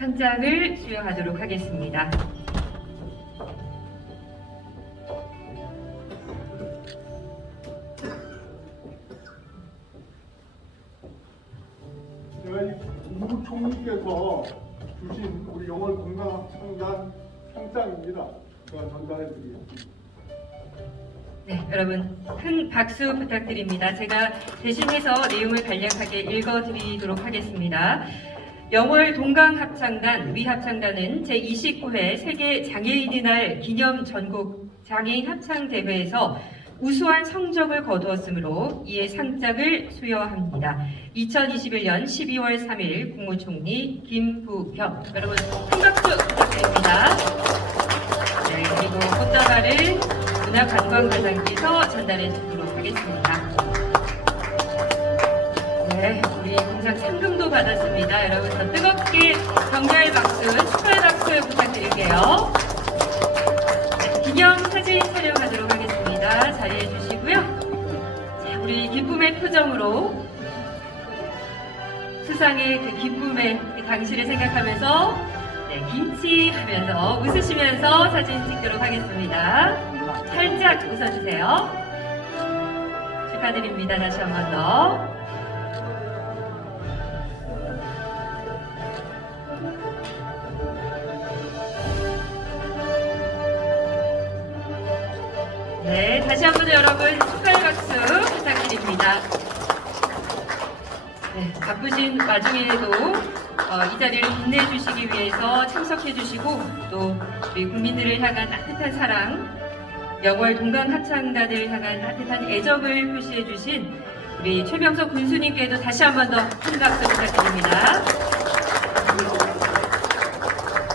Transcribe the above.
상장을 수여하도록 하겠습니다. 제가 이 국무총리께서 주신 우리 영월 건강학창단 상장입니다. 제가 전달해 드리겠습니다. 네, 여러분 큰 박수 부탁드립니다. 제가 대신해서 내용을 간략하게 읽어드리도록 하겠습니다. 영월 동강합창단, 위합창단은 제29회 세계 장애인의 날 기념 전국 장애인 합창 대회에서 우수한 성적을 거두었으므로 이에 상장을 수여합니다. 2021년 12월 3일 국무총리 김부겸 여러분 큰 박수 부탁드립니다. 네, 그리고 꽃다발을 문화관광과장께서 전달해 주도록 하겠습니다. 네, 우리 공상 상금도 받았습니다. 여러분 더 뜨겁게 격려의 박수, 축하의 박수 부탁드릴게요. 네, 기념 사진 촬영하도록 하겠습니다. 자리해 주시고요. 자, 우리 기쁨의 표정으로 수상의 그 기쁨의 그 당시를 생각하면서 네, 김치 하면서 웃으시면서 사진 찍도록 하겠습니다. 살짝 웃어주세요. 축하드립니다. 다시 한 번 더. 네, 다시 한번더 여러분 축하의 박수 부탁드립니다. 네, 바쁘신 와중에도 어, 이 자리를 빛내주시기 위해서 참석해주시고 또 우리 국민들을 향한 따뜻한 사랑, 영월 동강 합창단을 향한 따뜻한 애정을 표시해주신 우리 최명석 군수님께도 다시 한 번 더 큰 박수 부탁드립니다.